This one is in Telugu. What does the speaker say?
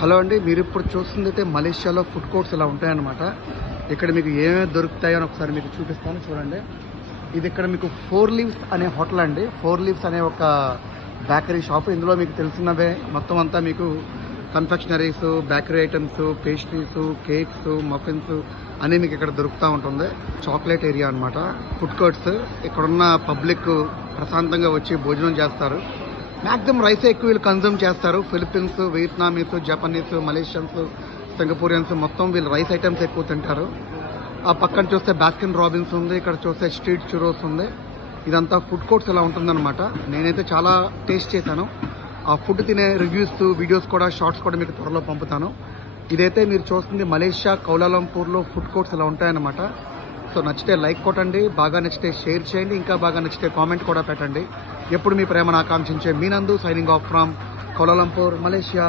హలో అండి, మీరు ఇప్పుడు చూస్తుందైతే మలేషియాలో ఫుడ్ కోర్ట్స్ ఇలా ఉంటాయన్నమాట. ఇక్కడ మీకు ఏమేమి దొరుకుతాయో అని ఒకసారి మీకు చూపిస్తాను చూడండి. ఇది ఇక్కడ మీకు 4 లీవ్స్ అనే హోటల్ అండి. 4 లీవ్స్ అనే ఒక బేకరీ షాప్. ఇందులో మీకు తెలిసినవే మొత్తం అంతా మీకు confectioneries, bakery items, pastries, cakes, muffins అన్నీ మీకు ఇక్కడ దొరుకుతూ ఉంటుంది. చాక్లెట్ ఏరియా అనమాట ఫుడ్ కోర్ట్స్. ఇక్కడున్న పబ్లిక్ ప్రశాంతంగా వచ్చి భోజనం చేస్తారు. మ్యాక్సిమం రైసే ఎక్కువ వీళ్ళు కన్జ్యూమ్ చేస్తారు. ఫిలిప్పీన్స్, వియత్నామీస్, జపనీస్, మలేషియన్స్, సింగపూరియన్స్ మొత్తం వీళ్ళు రైస్ ఐటమ్స్ ఎక్కువ తింటారు. ఆ పక్కన చూస్తే బాస్కిన్ రాబిన్స్ ఉంది, ఇక్కడ చూస్తే స్ట్రీట్ చురోస్ ఉంది. ఇదంతా ఫుడ్ కోర్ట్స్ ఇలా ఉంటుందన్నమాట. నేనైతే చాలా టేస్ట్ చేశాను. ఆ ఫుడ్ తినే రివ్యూస్, వీడియోస్ కూడా, షార్ట్స్ కూడా మీకు త్వరలో పంపుతాను. ఇదైతే మీరు చూస్తుంది మలేషియా కౌలాలంపూర్లో ఫుడ్ కోర్ట్స్ ఇలా ఉంటాయన్నమాట. సో నచ్చితే లైక్ కొట్టండి, బాగా నచ్చితే షేర్ చేయండి, ఇంకా బాగా నచ్చితే కామెంట్ కూడా పెట్టండి. ఎప్పుడు మీ ప్రేమను ఆకాంక్షించే మీ నందు, signing off from Kuala Lumpur, Malaysia.